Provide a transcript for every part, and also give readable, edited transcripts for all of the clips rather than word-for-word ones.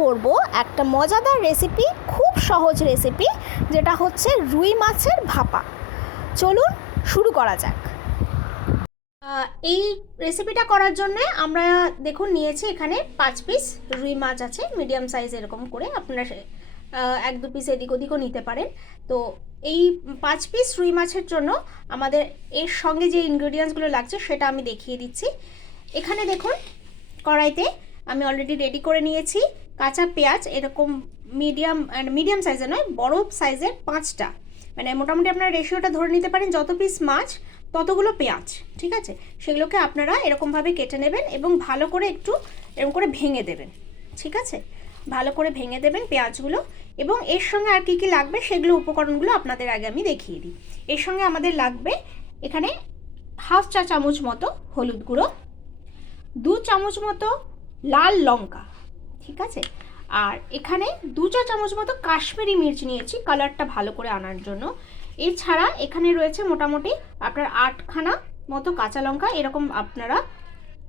করব একটা মজাদার রেসিপি, খুব সহজ রেসিপি, যেটা হচ্ছে রুই মাছের ভাপা। চলুন শুরু করা যাক। এই রেসিপিটা করার জন্য আমরা দেখুন নিয়েছি এখানে 5 পিস রুই মাছ আছে, মিডিয়াম সাইজ এরকম করে। আপনারা 1-2 পিস এদিক ওদিকও নিতে পারেন। তো এই 5 পিস রুই মাছের জন্য আমাদের এর সঙ্গে যে ইনগ্রেডিয়েন্টসগুলো লাগছে সেটা আমি দেখিয়ে দিচ্ছি। এখানে দেখুন কড়াইতে আমি অলরেডি রেডি করে নিয়েছি কাঁচা পেঁয়াজ, এরকম মিডিয়াম সাইজের নয়, বড় সাইজের 5টা, মানে মোটামুটি আপনারা রেশিওটা ধরে নিতে পারেন যত পিস মাছ ততগুলো পেঁয়াজ, ঠিক আছে? সেগুলোকে আপনারা এরকমভাবে কেটে নেবেন এবং ভালো করে একটু এরকম করে ভেঙে দেবেন, ঠিক আছে? ভালো করে ভেঙে দেবেন পেঁয়াজগুলো। এবং এর সঙ্গে আর কি কি লাগবে সেগুলো উপকরণগুলো আপনাদের আগে আমি দেখিয়ে দিই। এর সঙ্গে আমাদের লাগবে এখানে 1/2 চা চামচ মতো হলুদ গুঁড়ো, 2 চামচ মতো লাল লঙ্কা, ঠিক আছে? আর এখানে 2 চা চামচ মতো কাশ্মীরি মির্চ নিয়েছি কালারটা ভালো করে আনার জন্য। এছাড়া এখানে রয়েছে মোটামুটি আপনার 8খানা মতো কাঁচা লঙ্কা, এরকম আপনারা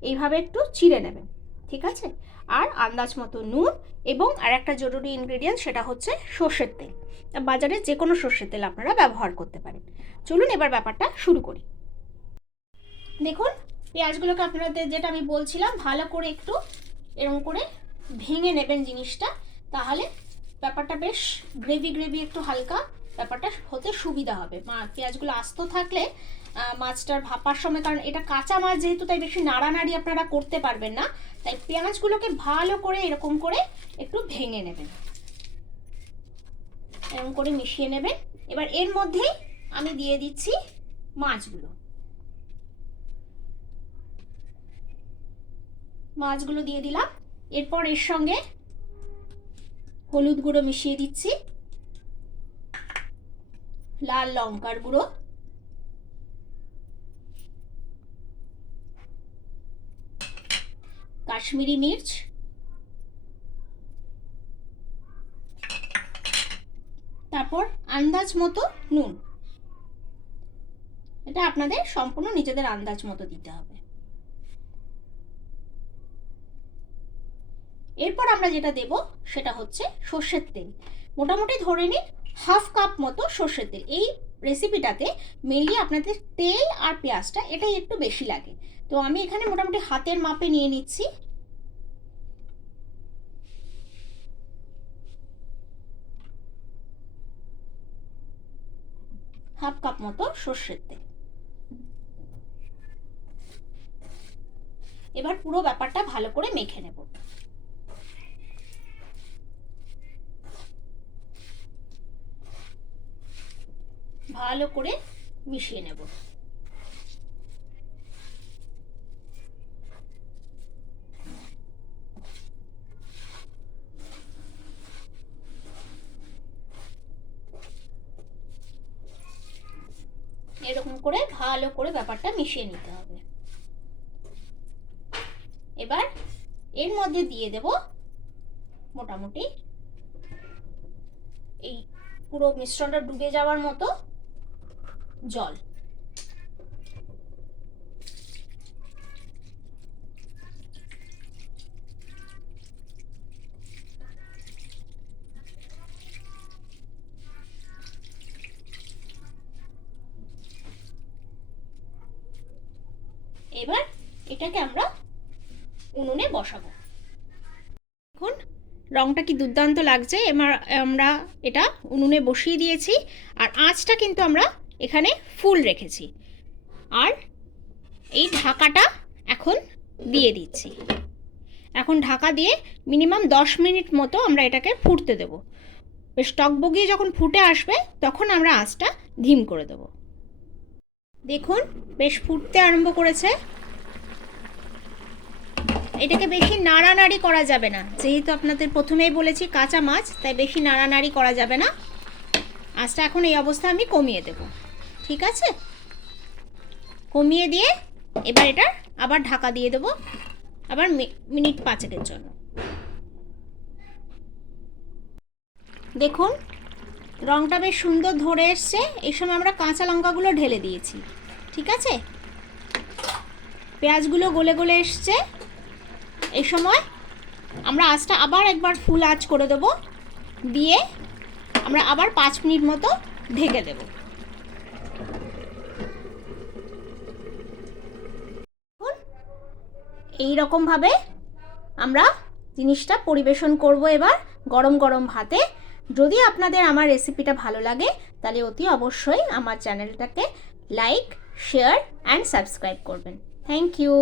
এইভাবে একটু চিড়ে নেবেন, ঠিক আছে? আর আন্দাজ মতো নুন, এবং আর একটা জরুরি ইনগ্রেডিয়েন্ট, সেটা হচ্ছে সর্ষের তেল। বাজারে যে কোনো সর্ষের তেল আপনারা ব্যবহার করতে পারেন। চলুন এবার ব্যাপারটা শুরু করি। দেখুন পেঁয়াজগুলোকে আপনাদের, যেটা আমি বলছিলাম, ভালো করে একটু এরকম করে ভেঙে নেবেন জিনিসটা, তাহলে ব্যাপারটা বেশ গ্রেভি একটু হালকা ব্যাপারটা হতে সুবিধা হবে। পেঁয়াজগুলো আস্ত থাকলে মাছটার ভাপার সময়, কারণ এটা কাঁচা মাছ যেহেতু, তাই বেশি নাড়ানাড়ি আপনারা করতে পারবেন না, তাই পেঁয়াজগুলোকে ভালো করে এরকম করে একটু ভেঙে নেবেন, এরকম করে মিশিয়ে নেবেন। এবার এর মধ্যেই আমি দিয়ে দিচ্ছি মাছগুলো দিয়ে দিলাম। এরপর এর সঙ্গে হলুদ গুঁড়ো মিশিয়ে দিচ্ছি, লাল লঙ্কার গুঁড়ো, কাশ্মীরি মির্চ, তারপর আন্দাজ মতো নুন। এটা আপনাদের সম্পূর্ণ নিজেদের আন্দাজ মতো দিতে হবে। এরপর আমরা যেটা দেব সেটা হচ্ছে সর্ষের তেল। মোটামুটি ধরে নিন 1/2 কাপ মতো সর্ষের তেল। এই রেসিপিটাতে মেনলি আপনাদের তেল আর পেঁয়াজটা এটাই একটু বেশি লাগে, তো আমি এখানে মোটামুটি হাতের মাপে নিয়ে নিচ্ছি। হাফ কাপ মতো সর্ষের তেল। এবার পুরো ব্যাপারটা ভালো করে মেখে নেব। ভালো করে মিশিয়ে নেব। এরকম করে ভালো করে ব্যাপারটা মিশিয়ে নিতে হবে। এবার এর মধ্যে দিয়ে দেব মোটামুটি এই পুরো মিশ্রণটা ডুবে যাওয়ার মতো জল। এবার এটাকে আমরা উনুনে বসাবো। দেখুন রংটা কি দুর্দান্ত লাগছে। এবার আমরা এটা উনুনে বসিয়ে দিয়েছি, আর আঁচটা কিন্তু আমরা এখানে ফুল রেখেছি। আর এই ঢাকাটা এখন দিয়ে দিচ্ছি। এখন ঢাকা দিয়ে মিনিমাম 10 মিনিট মতো আমরা এটাকে ফুটতে দেব। বেশ টকবগিয়ে যখন ফুটে আসবে তখন আমরা আঁচটা ধিম করে দেব। দেখুন বেশ ফুটতে আরম্ভ করেছে। এটাকে বেশি নাড়ানাড়ি করা যাবে না, যেহেতু আপনাদের প্রথমেই বলেছি কাঁচা মাছ, তাই বেশি নাড়ানাড়ি করা যাবে না। আঁচটা এখন এই অবস্থা আমি কমিয়ে দেব, ঠিক আছে? কমিয়ে দিয়ে এবার এটা আবার ঢাকা দিয়ে দেব, আবার মিনিট 5-এর জন্য। দেখুন রংটা বেশ সুন্দর ধরে এসছে। এই সময় আমরা কাঁচা লঙ্কাগুলো ঢেলে দিয়েছি, ঠিক আছে? পেঁয়াজগুলো গলে গলে এসছে। এই সময় আমরা আঁচটা আবার একবার ফুল আঁচ করে দেব, দিয়ে আমরা আবার 5 মিনিট মতো ঢেকে দেব। এই রকমভাবে আমরা জিনিসটা পরিবেশন করব এবার গরম গরম ভাতে। যদি আপনাদের আমার রেসিপিটা ভালো লাগে তাহলে অতি অবশ্যই আমার চ্যানেলটাকে লাইক, শেয়ার অ্যান্ড সাবস্ক্রাইব করবেন। Thank you.